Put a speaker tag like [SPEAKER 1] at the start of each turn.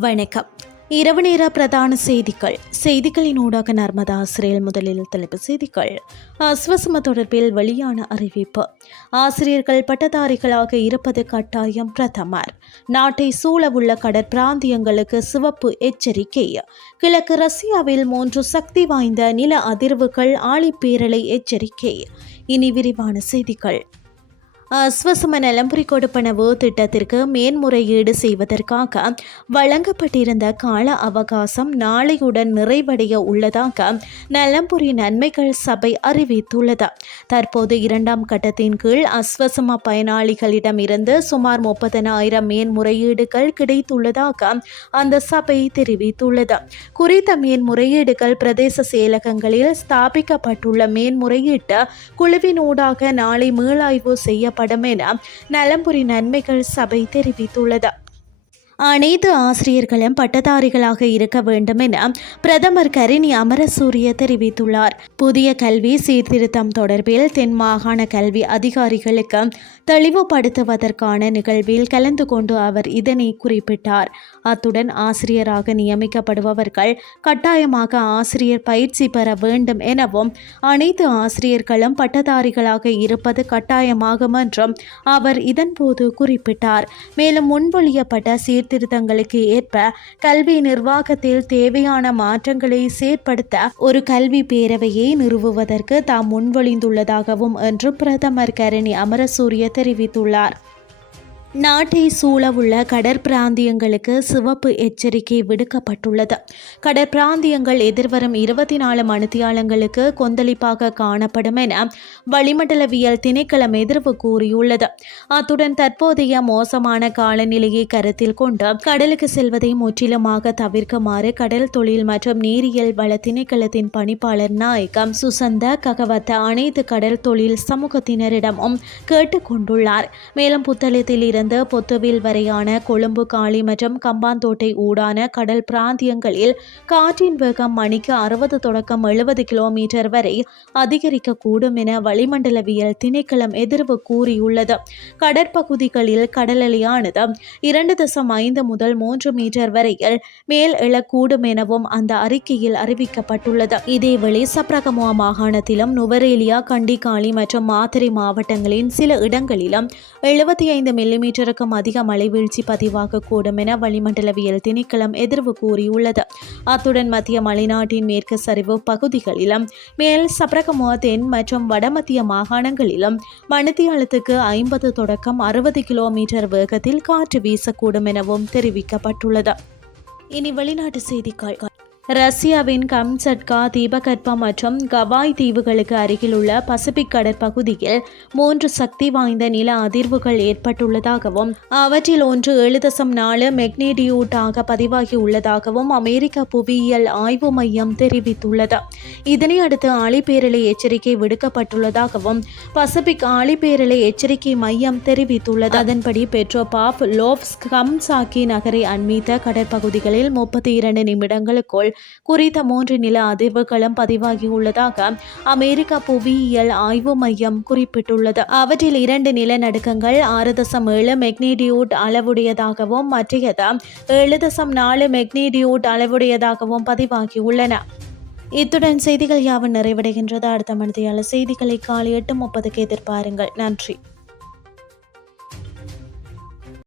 [SPEAKER 1] வணக்கம். இரவு நேர பிரதான செய்திகள். செய்திகளின் ஊடாக நர்மதா ஆசிரியர் முதலில் தலைப்பு செய்திகள். அஸ்வசம தொடர்பில் வெளியான அறிவிப்பு. ஆசிரியர்கள் பட்டதாரிகளாக இருப்பது கட்டாயம் பிரதமர். நாட்டை சூழவுள்ள கடற்பிராந்தியங்களுக்கு சிவப்பு எச்சரிக்கை. கிழக்கு ரஷ்யாவில் மூன்று சக்தி வாய்ந்த நில அதிர்வுகள் ஆழிப்பேரலை எச்சரிக்கை. இனி விரிவான செய்திகள். அஸ்வசம நலம்புரி கொடுப்பனவு திட்டத்திற்கு மேன்முறையீடு செய்வதற்காக வழங்கப்பட்டிருந்த கால அவகாசம் நாளையுடன் நிறைவடைய உள்ளதாக நலம்புரி நன்மைகள் சபை அறிவித்துள்ளது. தற்போது இரண்டாம் கட்டத்தின் கீழ் அஸ்வசம பயனாளிகளிடம் இருந்து சுமார் முப்பதனாயிரம் மேன்முறையீடுகள் கிடைத்துள்ளதாக அந்த சபை தெரிவித்துள்ளது. குறித்த மேன்முறையீடுகள் பிரதேச செயலகங்களில் ஸ்தாபிக்கப்பட்டுள்ள மேன்முறையீட்டு குழுவினூடாக நாளை மீளாய்வு செய்ய வழங்கப்படும் என நலம்புரி நன்மைகள் சபை தெரிவித்துள்ளது. அனைத்து ஆசிரியர்களும் பட்டதாரிகளாக இருக்க வேண்டும் என பிரதமர் கரிணி அமரசூரிய தெரிவித்துள்ளார். புதிய கல்வி சீர்திருத்தம் தொடர்பில் தென் மாகாண கல்வி அதிகாரிகளுக்கு தெளிவுபடுத்துவதற்கான நிகழ்வில் கலந்து கொண்டு அவர் இதனை குறிப்பிட்டார். அத்துடன் ஆசிரியராக நியமிக்கப்படுபவர்கள் கட்டாயமாக ஆசிரியர் பயிற்சி பெற வேண்டும் எனவும் அனைத்து ஆசிரியர்களும் பட்டதாரிகளாக இருப்பது கட்டாயமாகும் என்றும் அவர் இதன்போது குறிப்பிட்டார். மேலும் முன்மொழியப்பட்ட சீர் சீர்திருத்தங்களுக்கு ஏற்ப கல்வி நிர்வாகத்தில் தேவையான மாற்றங்களை செயற்படுத்த ஒரு கல்வி பேரவையை நிறுவுவதற்கு தாம் முன்வழிந்துள்ளதாகவும் என்று பிரதமர் கரணி அமரசூரிய தெரிவித்துள்ளார். நாட்டை சூழவுள்ள கடற்பிராந்தியங்களுக்கு சிவப்பு எச்சரிக்கை விடுக்கப்பட்டுள்ளது. கடற்பிராந்தியங்கள் எதிர்வரும் இருபத்தி நாலு மணித்தியாலங்களுக்கு கொந்தளிப்பாக காணப்படும் என வளிமண்டலவியல் திணைக்களம் எதிர்வு கூறியுள்ளது. அத்துடன் தற்போதைய மோசமான காலநிலையை கருத்தில் கொண்டு கடலுக்கு செல்வதை முற்றிலுமாக தவிர்க்குமாறு கடல் தொழில் மற்றும் நீரியல் வள திணைக்களத்தின் பணிப்பாளர் நாயகம் சுசந்த ககவத்த அனைத்து கடல் தொழில் சமூகத்தினரிடமும் கேட்டுக்கொண்டுள்ளார் மேலும் புத்தளத்தில் இருந்து பொத்துவில் வரையான கொழும்பு காளி மற்றும் கம்பாந்தோட்டை ஊடான கடல் பிராந்தியங்களில் காற்றின் வேகம் மணிக்கு அறுபது தொடக்கம் எழுபது கிலோமீட்டர் வரை அதிகரிக்கக்கூடும் என வளிமண்டலவியல் திணைக்களம் எதிர்வு கூறியுள்ளது. கடற்பகுதிகளில் கடலலையானது இரண்டு தசம் ஐந்து முதல் மூன்று மீட்டர் வரையில் மேல் எழக்கூடும் எனவும் அந்த அறிக்கையில் அறிவிக்கப்பட்டுள்ளது. இதேவேளை சப்ரகமுவா மாகாணத்திலும் நுவரேலியா கண்டிகாலி மற்றும் மாத்திரை மாவட்டங்களின் சில இடங்களிலும் எழுபத்தி ஐந்து மில்லிமீட்டர் மீட்டருக்கும் அதிக மழை வீழ்ச்சி பதிவாகக்கூடும் என வளிமண்டலவியல் திணைக்களம் எதிர்வு கூறியுள்ளது. அத்துடன் மத்திய மலைநாட்டின் மேற்கு சரிவு பகுதிகளிலும் மேல் சப்ரகமுவ தென் மற்றும் வடமத்திய மாகாணங்களிலும் மணித்தியாலத்துக்கு ஐம்பது தொடக்கம் அறுபது கிலோமீட்டர் வேகத்தில் காற்று வீசக்கூடும் எனவும் தெரிவிக்கப்பட்டுள்ளது. இனி வெளிநாட்டு செய்திகள். ரஷ்யாவின் கம்சட்கா தீபகற்பா மற்றும் கவாய் தீவுகளுக்கு அருகிலுள்ள பசிபிக் கடற்பகுதியில் மூன்று சக்தி வாய்ந்த நில அதிர்வுகள் ஏற்பட்டுள்ளதாகவும் அவற்றில் ஒன்று ஏழு தசம் நாலு மெக்னிடியூட்டாக பதிவாகி உள்ளதாகவும் அமெரிக்க புவியியல் ஆய்வு மையம் தெரிவித்துள்ளது. இதனை அடுத்து ஆழிப்பேரலை எச்சரிக்கை விடுக்கப்பட்டுள்ளதாகவும் பசிபிக் ஆழிப்பேரலை எச்சரிக்கை மையம் தெரிவித்துள்ளது. அதன்படி பெட்ரோபாப் லோப்ஸ் கம்சாக்கி நகரை அண்மித்த கடற்பகுதிகளில் முப்பத்தி இரண்டு நிமிடங்களுக்குள் குறித்த மூன்று நில அதிர்வுகளும் பதிவாகியுள்ளதாக அமெரிக்க புவியியல் ஆய்வு மையம் குறிப்பிட்டுள்ளது. அவற்றில் இரண்டு நிலநடுக்கங்கள் ஆறு தசம் ஏழு மெக்னிடியூட் அளவுடையதாகவும் மற்றையது ஏழு தசம் நாலு மெக்னிடியூட் அளவுடையதாகவும் பதிவாகியுள்ளன. இத்துடன் செய்திகள் யாவும் நிறைவடைகின்றது. அடுத்த மணித்தையாளர் செய்திகளை காலை எட்டு முப்பதுக்கு எதிர்பாருங்கள். நன்றி.